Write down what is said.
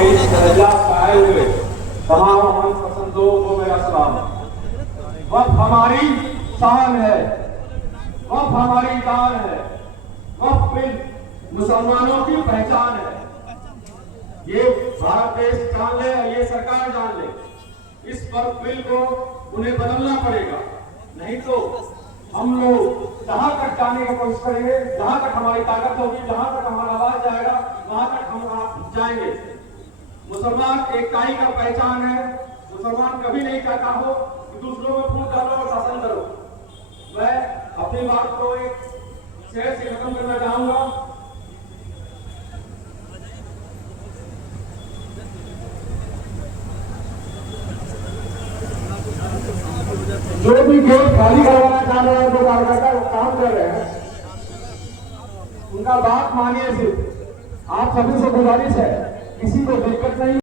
के इस दर्जात पर आए हुए तमाम अमन पसंदों को मेरा सलाम। वक्त हमारी शान है, वक्त हमारी जान है, वक्त फिर मुसलमानों की पहचान है। ये भारत देश जान ले, ये सरकार जान ले, इस वक्त बिल को उन्हें बदलना पड़ेगा, नहीं तो हम लोग जहां तक जाने की कोशिश करेंगे, जहां तक हमारी ताकत होगी, जहां तक हमारा आवाज जाएगा, वहां तक हम जाएंगे। मुसलमान एकताई का पहचान है। मुसलमान कभी नहीं चाहता हो कि दूसरों में फूट डालो और शासन करो। मैं अपनी बात को एक शेर से खत्म करना चाहूंगा। जो भी गेट खाली करवाना चाह रहे हैं, जो कार्यकर्ता काम कर रहे हैं, उनका बात मानिए। सिर्फ आप सभी से गुजारिश है, किसी को दिक्कत नहीं।